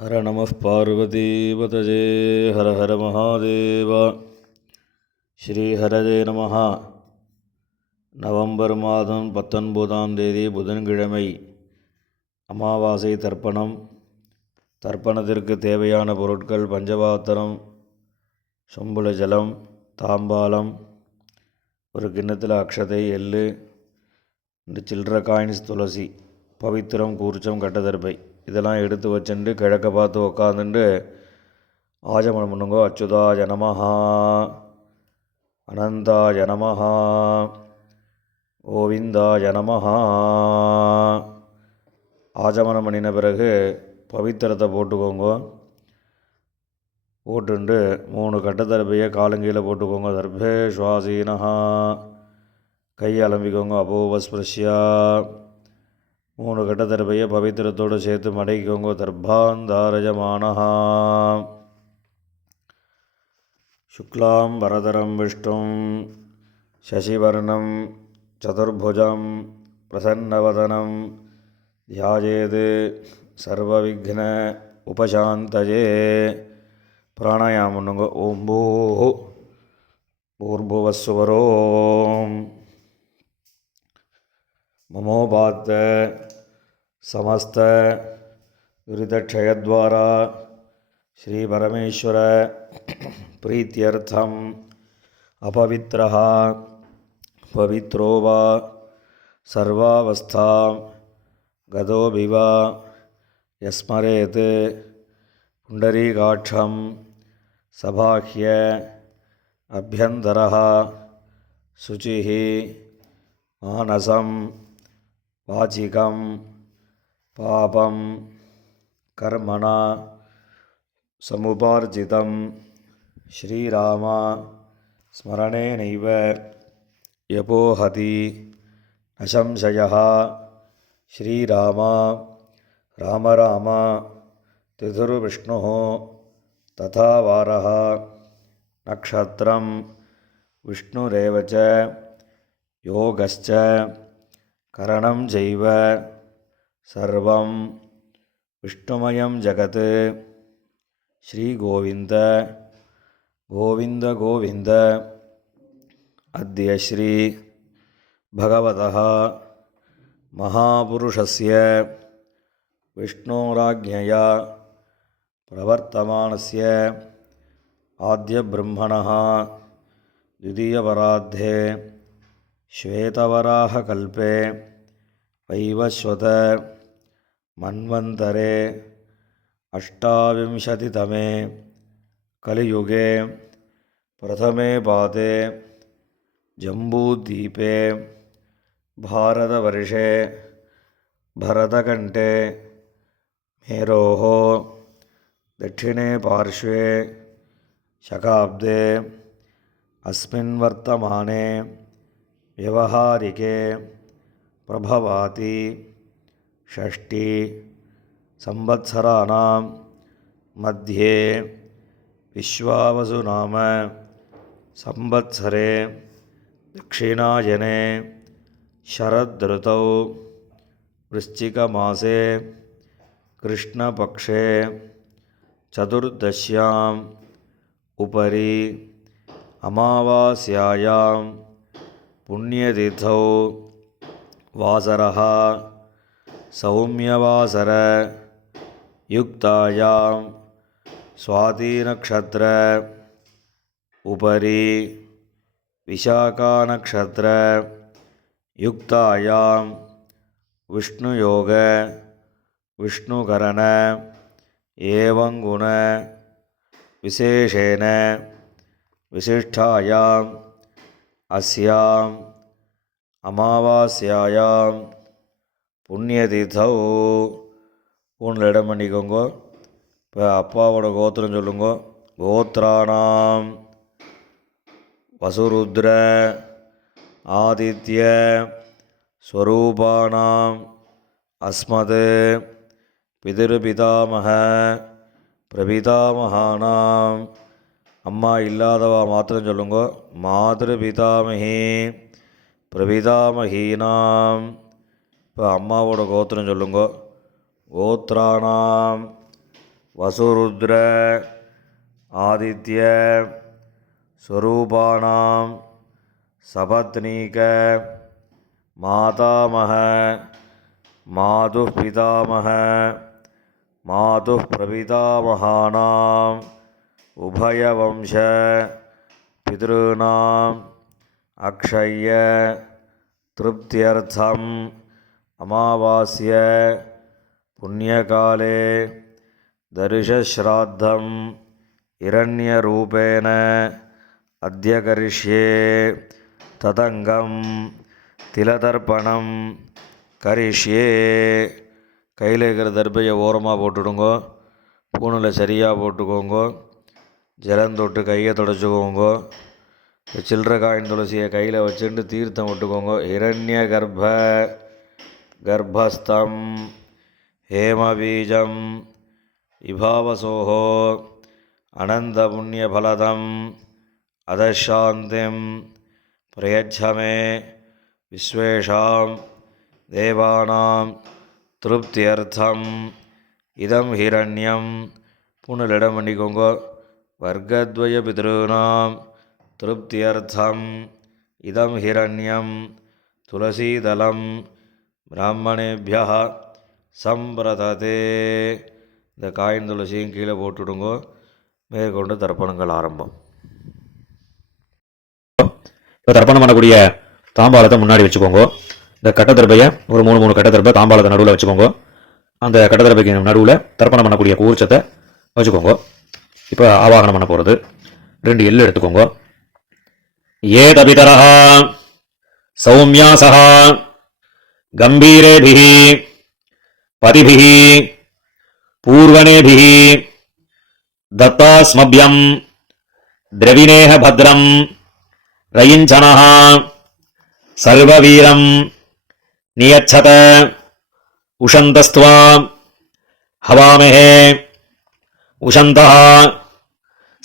ஹர நம பார்வதீபதஜே ஹர ஹர மகாதேவ. ஸ்ரீஹரஜே நம. நவம்பர் மாதம் 19ஆம் தேதி புதன்கிழமை, அமாவாசை தர்ப்பணம். தர்ப்பணத்திற்கு தேவையான பொருட்கள்: பஞ்சபாத்திரம், சொம்புல ஜலம், தாம்பாலம், ஒரு கிண்ணத்தில் அக்ஷதை, எள்ளு, 2 சில்லற காயின்ஸ், துளசி, பவித்திரம், கூர்ச்சம், கட்டதர்பை இதெல்லாம் எடுத்து வச்சுட்டு கிழக்க பார்த்து உக்காந்துட்டு ஆஜமனம் பண்ணுங்கோ. அச்சுதாய நமஹா, அனந்தாய நமஹா, கோவிந்தாய நமஹா. ஆஜமனம் பண்ணின பிறகு பவித்திரத்தை போட்டுக்கோங்க. போட்டுண்டு 3 கட்டதர்பையை காலங்கீழே போட்டுக்கோங்க. தர்பே சுவாசீனஹா, கை அலம்பிக்கோங்க. அபோவஸ்பிருஷ்யா 3 கட்டதர்பையை பவித்திரத்தோடு சேர்த்து மடக்கிக்கோங்க. தர்பாந்தாரஜமானஹா. சுக்லாம் வரதரம் விஷ்ணும் சசிவர்ணம் சதுர்புஜம் பிரசன்னவதனம் தியாயேத் சர்வவிக்ன உபசாந்தயே. பிராணாயாமம் பண்ணுங்க. ஓம் பூ பூர்புவஸ்வரோம் மமோபாத்த சமஸ்த துரிதக்ஷயத்வாரா ஸ்ரீ பரமேஸ்வர பிரீத்யர்த்தம் அபவித்ரஹ பவித்ரோ வா சர்வாவஸ்தாம் கதோபிவா யஸ்மரேத் புண்டரீகாட்சம் சபாஹ்ய அப்யந்தரஹ சுசிஹி மானசம் வாச்சிகம் பாபம் கர்மணா சமுபார்ஜிதம் ஸ்ரீராமா ஸ்மரணேனைவ யபோஹதி நசம்சயः. ஸ்ரீராமா ராம ராம திதுர்விஷ்ணுः ததா வாரः நக்ஷத்ரம் விஷ்ணுரேவ ச யோகஸ்ச கரணம் ஜைவ சர்வம் விஷ்ணுமயம் ஜகத். ஸ்ரீ கோவிந்த கோவிந்த கோவிந்த. அத்ய ஸ்ரீ பகவதः மகாபுருஷஸ்ய விஷ்ணோராஜ்ஞயா பிரவர்த்தமானஸ்ய ஆத்ய பிரம்மணः द्वितीयवराद्धे श्वेतवराहकल्पे वैवस्वत मन्वन्तरे अष्टाविंशतितमे कलियुगे प्रथमे पादे जम्बूद्वीपे भारतवर्षे भरतकण्ठे मेरोः दक्षिणे पार्श्वे शकाब्दे अस्मिन् वर्तमाने व्यवहारिके प्रभवाति षष्ठी संवत्सराणां मध्ये विश्वावसुनाम संवत्सरे दक्षिणायने शरदृतौ वृश्चिकमासे कृष्णपक्षे चतुर्दश्याम् उपरि अमावास्यायां पुण्यतिथौ वासरः सौम्यवासर युक्तायां स्वातिनक्षत्र उपरि विशाखानक्षत्र युक्तायां विष्णुयोग विष्णुकरण एवं गुण विशेषेण विशिष्टायां अस्यां अमावास्यायां புண்ணியதீர்த்தௌ. ஊனில் இடம் பண்ணிக்கோங்க. இப்போ அப்பாவோட கோத்திரம் சொல்லுங்க. கோத்ராணாம் வசுருத்ர ஆதித்ய ஸ்வரூபானாம் அஸ்மத் பிதிருபிதாமக பிரபிதாமகானாம். அம்மா இல்லாதவா மாத்திரம் சொல்லுங்க. மாதృபிதாமகி பிரபிதாமகீனாம். இப்போ அம்மாவோட கோத்திரம் சொல்லுங்க. கோத்ராணாம் வசுருத்ர ஆதித்ய ஸ்வரூபானாம் சபத்னீக மாதாமக மாதுः பிதாமக மாதுः பிரபிதாமகானாம் உபயவம்ச பித்ருணாம் அக்ஷய திருப்தியர்த்தம் அமாவாஸ்ய புண்ணியகாலே தரிசஸ்ராத்தம் இரண்யரூபேண அத்ய கரிஷ்யே ததங்கம் திலதர்ப்பணம் கரிஷ்யே. கையில் இருக்கிற தர்பையை ஓரமாக போட்டுடுங்கோ, பூணில் சரியாக போட்டுக்கோங்கோ, ஜலந்தொட்டு கையை தொடச்சிக்கோங்க. சில்லற காயின் துளசியை கையில் வச்சுட்டு தீர்த்தம் விட்டுக்கோங்க. இரண்ய கர்ப்பஸ்தம் ஹேமபீஜம் இபாவசோஹோ அனந்த புண்ணியபலதம் அதசாந்திம் பிரயச்சமே விஸ்வேஷாம் தேவானாம் திருப்தியர்த்தம் இதம் ஹிரண்யம். புனலிடம் பண்ணிக்கோங்க. வர்க்கத்வய பித்ருணாம் திருப்தியர்த்தம் இதம் ஹிரண்யம் துளசீதலம் பிராமணேபியா சம்பிரததே. இந்த காயின் துளசியும் கீழே போட்டுடுங்கோ. மேற்கொண்டு தர்ப்பணங்கள் ஆரம்பம். இப்போ தர்ப்பணம் பண்ணக்கூடிய தாம்பாளத்தை முன்னாடி வச்சுக்கோங்க. இந்த கட்டத்தர்பையை ஒரு 3 கட்டத்தர்பை தாம்பாளத்தை நடுவில் வச்சுக்கோங்க. அந்த கட்டத்தர்பைக்கு நடுவில் தர்ப்பணம் பண்ணக்கூடிய கூர்ச்சத்தை வச்சுக்கோங்க. இப்போ ஆவாகனம் பண்ண போகிறது 2 எள்ளு எடுத்துக்கோங்க. ஏ தபிதரஹ சௌமியாசஹ கம்பீரேபிஹி பதிபிஹி பூர்வணேபிஹி தத்தாஸ்மப்யம் திரவிணேஹ பத்ரம் ரயிஞ்சனஹ சர்வவீரம் நியச்சத உஷந்தஸ்த்வா ஹவாமஹே உஷந்தஹ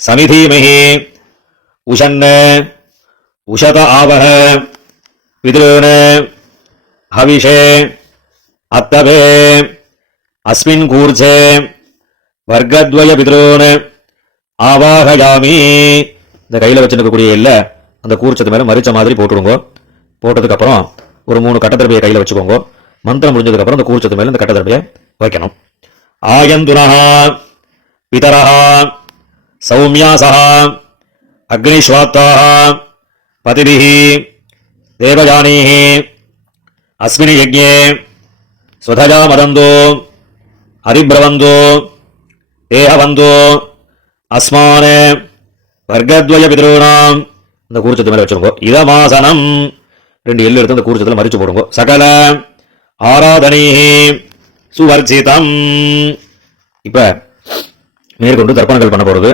சமிதீமஹி உஷன்ன உஷத ஆவஹ வித்ருண ஹவிஷே அத்தபே அஸ்மின் கூர்ச்சே வர்க்கத்வய பித்ருண ஆவாஹயாமி. இந்த கையில் வச்சுருக்கக்கூடிய இல்லை அந்த கூர்ச்சத்து மேலே மரிச்ச மாதிரி போட்டுடுங்க. போட்டதுக்கப்புறம் ஒரு 3 கட்டத்தர்பையை கையில் வச்சுக்கோங்க. மந்திரம் முடிஞ்சதுக்கப்புறம் அந்த கூர்ச்சத்து மேலே இந்த கட்டத்தர்பையை வைக்கணும். ஆயந்துனஹ பிதரஹ சௌமியாசஹ அக்னிஸ்வாத்தாஹ பதிபிஹி தேவஜானீஹி அஸ்மின் யஜ்ஞே ஸ்வதஜா மதந்தோ அதிப்ரவந்தோ தேஹவந்தோ அஸ்மான வர்க்கத்வய பித்ருணாம். இந்த கூர்ச்சத்து மேலே வச்சுருங்க. இதமாசனம் 2 எள்ளு எடுத்து அந்த கூர்ச்சத்தில் மறிச்சு போடுங்க. சகல ஆராதனீஹி சுவர்ஜிதம். இப்போ மேற்கொண்டு தர்ப்பணங்கள் பண்ண போகிறது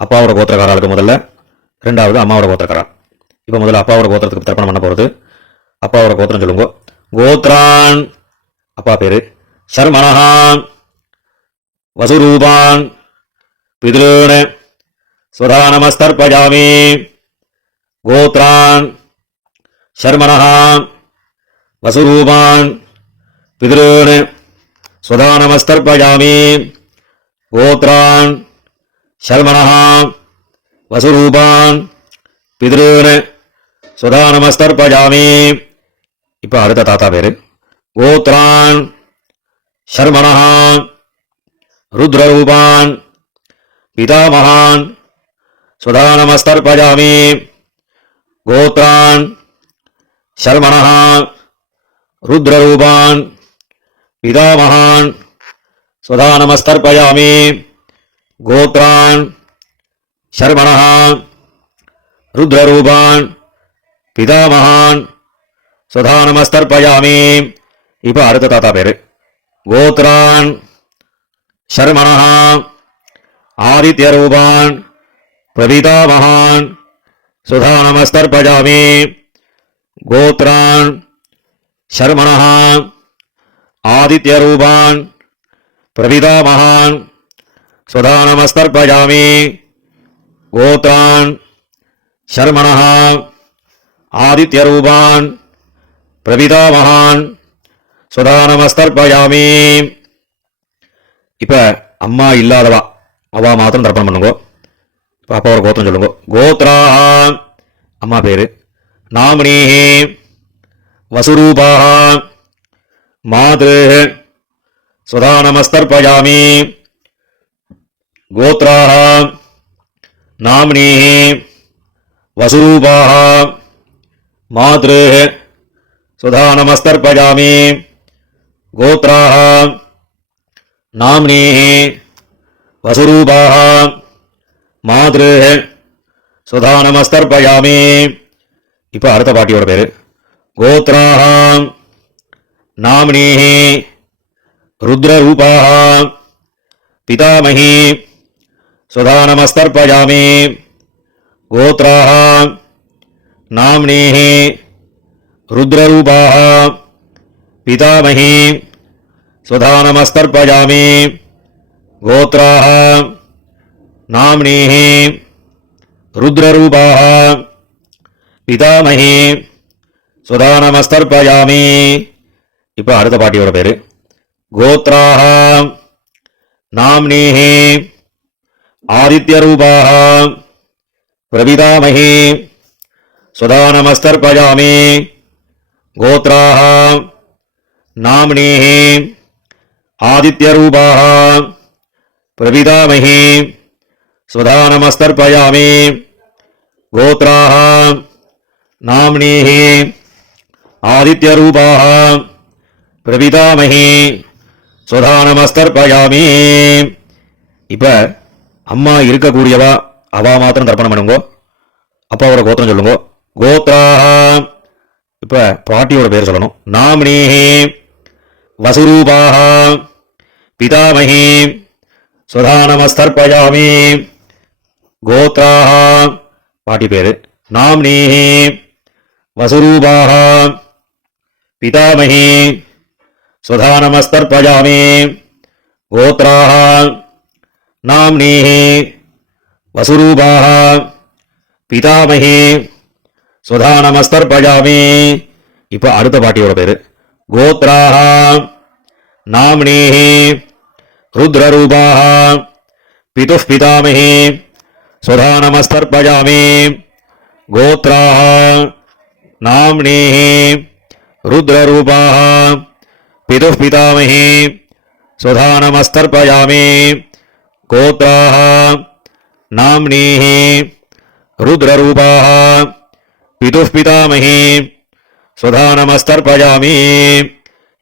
அப்பாவோட கோத்திரக்காரர்களுக்கு முதல்ல, 2வது அம்மாவோட கோத்திரக்காரா. இப்போ முதல்ல அப்பாவோட கோத்திரத்துக்கு தர்ப்பணம் பண்ண போகிறது. அப்பாவோட கோத்திரம் சொல்லுங்க. கோத்ரான் அப்பா பேரு சர்மணஹான் வசுரூபான் பித்ருண ஸ்வதானமஸ்தர்ப்பயாமி. கோத்ரான் சர்மணஹான் வசுரூபான் பித்ருண ஸ்வதானமஸ்தர்ப்பயாமி. கோத்ரான் சர்மணஹான் வசுரூபான் பித்ருண ஸ்வதானமஸ்தர்ப்பயாமி. இப்போ அடுத்த தாத்தா பேரு கோத்ரான் சர்மணஹான் ருத்ரரூபான் பிதாமகான் ஸ்வதானமஸ்தர்ப்பயாமி. கோத்ரான் சர்மணஹான் ருத்ரரூபான் பிதாமகான் ஸ்வதானமஸ்தர்ப்பயாமி. கோத்ரான் சர்மணஹான் ருத்ரரூபான் பிதாமகான் ஸ்வதானமஸ்தர்ப்பயாமி. இப்போ அடுத்த தாத்தா பேரு கோத்ரான் சர்மணஹான் ஆதித்யரூபான் பிரபிதாமகான் ஸ்வதானமஸ்தர்ப்பயாமி. கோத்ரான் சர்மணஹான் ஆதித்யரூபான் பிரபிதாமகான் ஸ்வதானமஸ்தர்ப்பயாமி. கோத்ரான் சர்மணஹான் ஆதித்யரூபான் பிரபிதாமகான் ஸ்வதானமஸ்தர்ப்பயாமி. இப்போ அம்மா இல்லாதவா அவா மாத்திரம் தர்ப்பணம் பண்ணுங்க. இப்போ அப்பாவோட கோத்திரம் சொல்லுங்க. கோத்ரா அம்மா பேரு. நாமினி வசுரூபா மாத்ரு சுதா நமஸ்தர்ப்பயாமி. கோத்ரா நாமினி வசுரூபா மாத்ரு சுதா நமஸ்தர்ப்பயாமி. கோத்ரா நாமினி வசுரூபா மாத்ரு சுதா நமஸ்தர்ப்பயாமி. இப்போ அடுத்த பாட்டியோட பேரு. கோத்ரா நாமினி ருத்ரரூபா பிதாமகி சுதா நமஸ்தர்ப்பயாமி. கோத்ரா நாமினி ருத்ரரூபா பிதாமகி சுதா நமஸ்தர்ப்பயாமி. கோத்ரா நாமினி ருத்ரரூபா பிதாமகி சுதா நமஸ்தர்ப்பயாமி. இப்போ அடுத்த பாட்டியோட பேரு. கோத்ரா நாமினி ஆதித்யரூபா பிரபிதாமகி சுதா நமஸ்தர்ப்பயாமி. கோத்ரா நாமினி ஆதித்யரூபா பிரபிதாமகி சுதா நமஸ்தர்ப்பயாமி. கோத்ரா நாமினி ஆதித்யரூபா பிரபிதாமகி சுதா நமஸ்தர்ப்பயாமி. இப்ப அம்மா இருக்கக்கூடியவா அவா மாத்திரம் தர்ப்பணம் பண்ணுங்க. அப்பாவோட கோத்திரம் சொல்லுங்க. கோத்ரா இப்ப பாட்டியோட பேர் சொல்லணும். நாமினி வசுரூபா பிதாமகி சுதா நமஸ்தர்ப்பயாமி. கோத்ரா பாட்டி பேரு. நாமினி வசுரூபா பிதாமகி சுதா நமஸ்தர்ப்பயாமி. கோத்ரா நாமினி வசுரூபா பிதாமகி சுதா நமஸ்தர்ப்பயாமி. இப்போ அடுத்த பாட்டியோட பேரு. கோத்ரா நாமினி ருத்ரரூபா பிதுஷ் பிதாமகி சுதா நமஸ்தர்ப்பயாமி. கோத்ரா நாமினி ருத்ரரூபா பிதுஷ் பிதாமகி சுதா நமஸ்தர்ப்பயாமி. கோத்ரா நாமினி ருத்ரரூபா பிதுஷ் பிதாமகி சுதா நமஸ்தர்ப்பயாமி.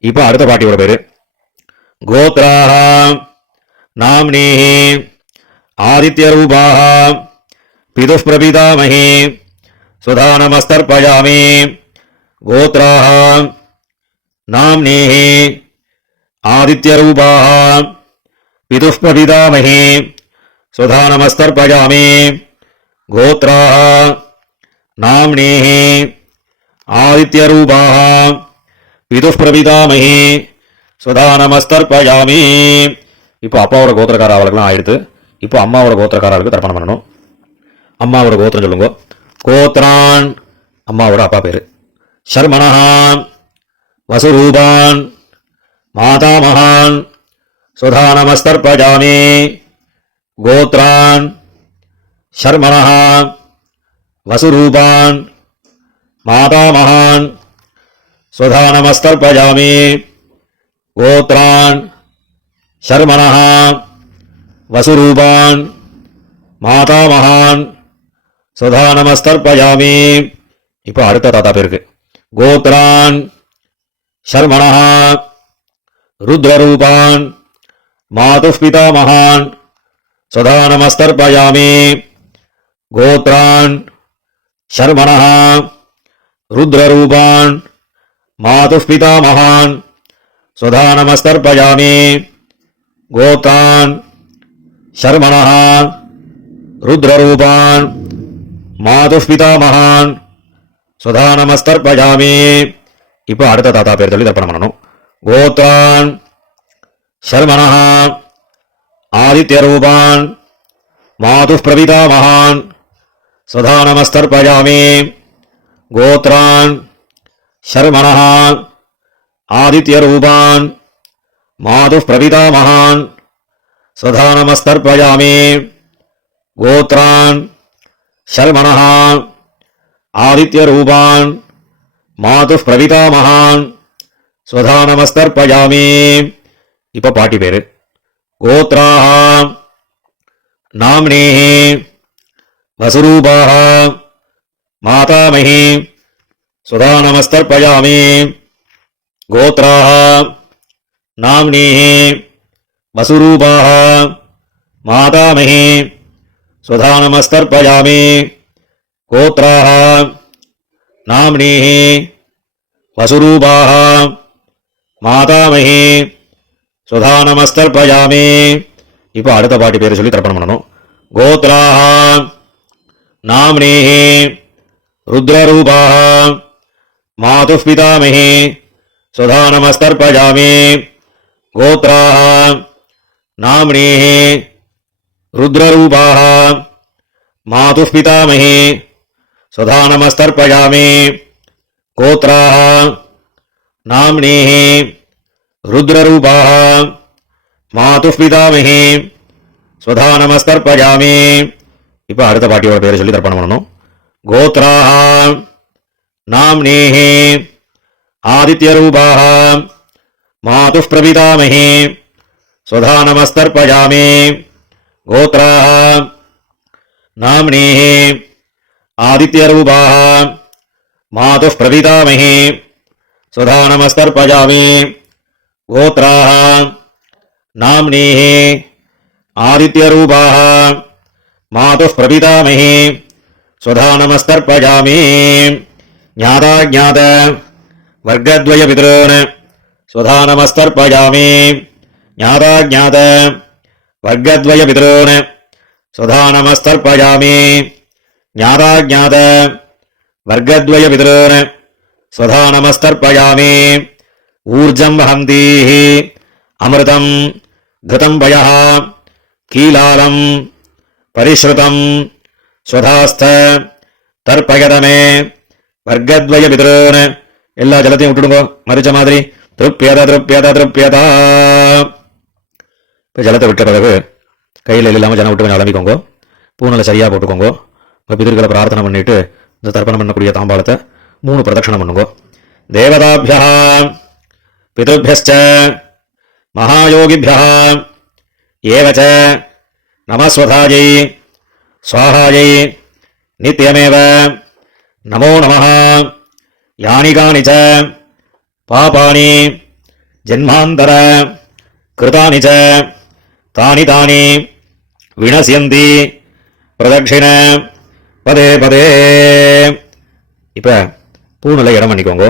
இப்போ அடுத்த பாட்டியோட பேரு. கோத்ரா நாமினி ஆதித்யரூபா பிதுஷ் பிரபிதாமகி சுதா நமஸ்தர்ப்பயாமி. கோத்ரா நாமினி ஆதித்யரூபா பிதுஷ் பிரபிதாமகி சுதா நமஸ்தர்ப்பயாமி. கோத்ரா நாமினி ஆதித்யரூபா பிதுஷ் பிரபிதாமகி சுதா நமஸ்தர்ப்பயாமி. இப்போ அப்பாவோட கோத்திரக்கார அவளுக்குலாம் ஆயிடுத்து. இப்போ அம்மாவோட கோத்திரக்காரர்களுக்கு தர்ப்பணம் பண்ணணும். அம்மாவோட கோத்திரம் சொல்லுங்க. கோத்ரான் அம்மாவோட அப்பா பேரு. சர்மணஹான் வசுரூபான் மாதாமகான் சுதா நமஸ்தர்ப்பயாமி. கோத்ரான் சர்மணஹான் வசுரூபான் மாதாமகான் சுதா நமஸ்தர்ப்பயாமி. கோத்ரான் சர்மணஹான் வசுரூபான் மாதாமகான் சுதா நமஸ்தர்ப்பயாமி. இப்போ அடுத்த தாத்தா பேருக்கு. கோத்ரான் சர்மணஹான் ருத்ரரூபான் மாதுஷ் பிதாமகான் சுதா நமஸ்தர்ப்பயாமி. கோத்ரான் சர்மணஹான் ருத்ரரூபான் மாதுஷ் பிதாமகான் சுதா நமஸ்தர்ப்பயாமி. கோத்ரான் சர்மணஹான் ருத்ரரூபான் மாதுஷ் பிதாமகான் சுதா நமஸ்தர்ப்பயாமி. இப்போ அடுத்த தாத்தா பேர் சொல்லி தர்ப்பணம் பண்ணணும். கோத்ரான் சர்மணஹான் ஆதித்யரூபான் மாதுஷ் பிரபிதாமகான் சுதா நமஸ்தர்ப்பயாமி. கோத்ரான் சர்மணஹான் ஆதித்யரூபான் மாதுஷ் பிரபிதாமகான் स्वधानमस्तर्पयामि गोत्रान् शर्मणः आदित्यरूपान् मातुः प्रवितामहान् स्वधानमस्तर्पयामि இப்ப பாட்டி பேரு गोत्राः नाम्नीः वसुरूपाः मातामही स्वधानमस्तर्पयामि गोत्राः नाम्नीः वसुरूपाः मातामही स्वधानमस्तर्पयामि गोत्राः नाम्नीः वसुरूपाः मातामही स्वधानमस्तर्पयामि இப்போ அடுத்த பாட்டி பேரை சொல்லி தர்ப்பணம் பண்ணணும் गोत्राः नाम्नीः रुद्ररूपाः मातुः पितामही स्वधानमस्तर्पयामि गोत्राः नाम्नीः रुद्ररूपाः मातुः पितामही स्वधानमस्तर्पयामि गोत्राः नाम्नीः रुद्ररूपाः मातुः पितामही स्वधानमस्तर्पयामि இப்போ அடுத்த பாட்டியோட பேரை சொல்லி தர்ப்பணம் பண்ணணும் गोत्राः नाम्नीः आदित्यरूपाः मातुः प्रवितामही स्वधानमस्तर्पयामि गोत्राः नाम्नीः आदित्यरूपाः मातुः प्रवितामही स्वधानमस्तर्पयामि गोत्राः नाम्नीः आदित्यरूपाः मातुः प्रपितामही स्वधानमस्तर्पयामि ज्ञाताज्ञात वर्गद्वयपितॄन् स्वधानमस्तर्पयामि ज्ञाताज्ञात वर्गद्वयपितॄन् स्वधानमस्तर्पयामि ज्ञाताज्ञात वर्गद्वयपितॄन् स्वधानमस्तर्पयामि ऊर्जं वहन्तीः अमृतं घृतं पयः कीलालं परिश्रुतं स्वधास्थ तर्पयदमे वर्गद्वयपितॄन् எல்லா ஜலத்தையும் விட்டுடுங்க மரிச்ச மாதிரி திருப்பியத திருப்பியத திருப்பியதா இப்போ ஜலத்தை விட்ட பிறகு கையில் இல்லாமல் ஜலம் விட்டு கொஞ்சம் அலம்பிக்கோங்க பூனில் சரியாக போட்டுக்கோங்க உங்கள் பிதர்களை பிரார்த்தனை பண்ணிட்டு இந்த தர்ப்பணம் பண்ணக்கூடிய தாம்பாளத்தை 3 பிரதட்சணம் பண்ணுங்க தேவதாபியா பிதృभ्यश्च महायोगिभ्यः एव च नमस्वधायै स्वाहायै नित्यमेव नमो नमः यानि कानि च पापानि जन्मान्तर कृतानि च तानि तानि विनश्यन्ति प्रदक्षिण पदे पदे இப்போ பூனில் இடம் பண்ணிக்கோங்க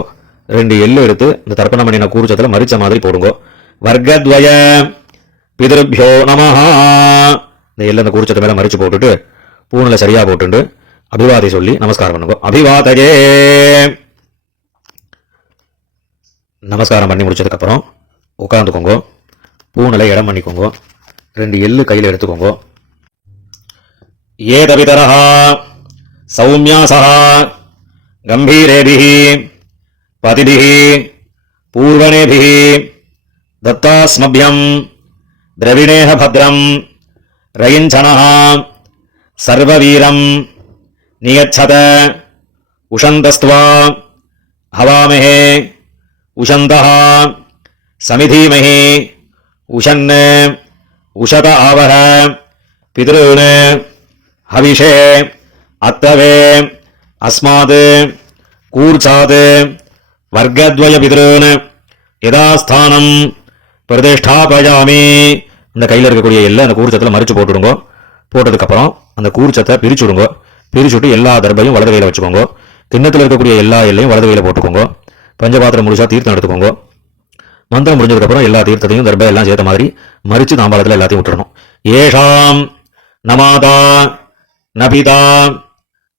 2 எள்ளு எடுத்து இந்த தர்ப்பணம் பண்ணின கூர்ச்சத்தில் மரிச்ச மாதிரி போடுங்க வர்க்கத்வய பிதృभ्यो நமஹ இந்த எள்ளு அந்த கூர்ச்சத்தை மேலே மரிச்சு போட்டுட்டு பூனில் சரியா போட்டுண்டு அபிவாதை சொல்லி நமஸ்காரம் பண்ணுங்க அபிவாதையே நமஸ்காரம் பண்ணி முடிச்சதுக்கப்புறம் உட்காந்துக்கோங்க பூனில் இடம் பண்ணிக்கோங்க 2 எள்ளு கையில் எடுத்துக்கோங்க ஏதபிதரஹ சௌமியாசஹ गंभीरेभिः पतिभिः पूर्वणेभिः दत्तास्मभ्यं द्रविणेह भद्रं रयिञ्छणः सर्ववीरं नियच्छत उषन्तस्त्वा हवामहे उषन्तः समिधीमहि उषन् उषत आवह पितॄन् हविषे अत्तवे अस्मात् कूर्चात् वर्गद्वयपितॄन् यदास्थानं प्रतिष्ठापयामि இந்த கையில் இருக்கக்கூடிய எல்லாம் அந்த கூர்ச்சத்தில் மரிச்சு போட்டுடுங்க போட்டதுக்கப்புறம் அந்த கூர்ச்சத்தை பிரிச்சுடுங்க பிரிச்சுட்டு எல்லா தர்பையும் வலது கையில் வச்சுக்கோங்க கிண்ணத்தில் இருக்கக்கூடிய எல்லா எல்லையும் வலது கையில் போட்டுக்கோங்க பஞ்சபாத்திரம் முடிச்சா தீர்த்தம் எடுத்துக்கோங்க மந்திரம் முடிஞ்சதுக்கப்புறம் எல்லா தீர்த்தத்தையும் தர்பை எல்லாம் சேர்த்த மாதிரி மரிச்சு தாம்பாளத்தில் எல்லாத்தையும் விட்டுறணும் ஏஷாம் நமாதா நபிதா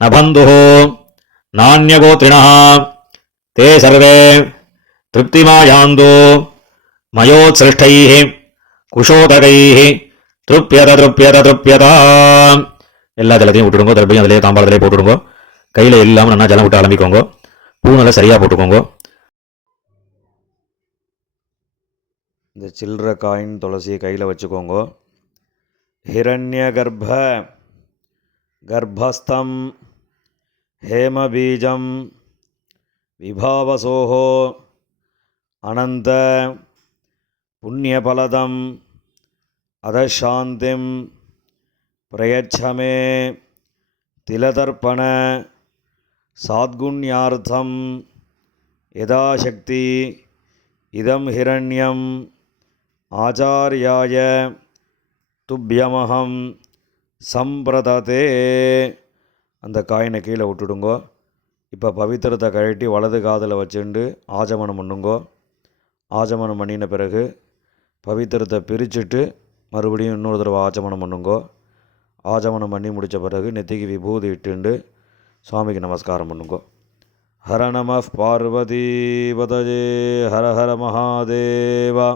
न बन्धुः नान्यगोत्रिणः ते सर्वे तृप्तिमायान्तु मयोत्सृष्टैः कुशोदकैः तृप्यत तृप्यत तृप्यता எல்லா ஜலத்தையும் விட்டுடுங்க தர்பையும் அதிலே தாம்பாளத்திலே போட்டுடுங்க கையில் இல்லாமல் நல்லா ஜலம் விட்டு ஆரம்பிக்கோங்க பூனலை சரியாக போட்டுக்கோங்க இந்த சில்லற காயின் துளசியை கையில் வச்சுக்கோங்க हिरण्यगर्भ गर्भस्थं हेमबीजं विभावसोः अनन्त पुण्यफलदम् अधशान्तिं प्रयच्छ मे तिलतर्पण साद्गुण्यार्थं यदाशक्ति इदं हिरण्यम् आचार्याय துப்பியமகம் சம்பிரததே. அந்த காயினை கீழே விட்டுடுங்கோ. இப்போ பவித்திரத்தை கழட்டி வலது காதில் வச்சுண்டு ஆஜமனம் பண்ணுங்கோ. ஆஜமனம் பண்ணின பிறகு பவித்திரத்தை பிரிச்சுட்டு மறுபடியும் இன்னொரு தடவை ஆஜமனம் பண்ணுங்கோ. ஆஜமனம் பண்ணி முடித்த பிறகு நெத்திக்கு விபூதி இட்டுண்டு சுவாமிக்கு நமஸ்காரம் பண்ணுங்கோ. ஹர நம பார்வதி பதஜே ஹர ஹர மகாதேவா.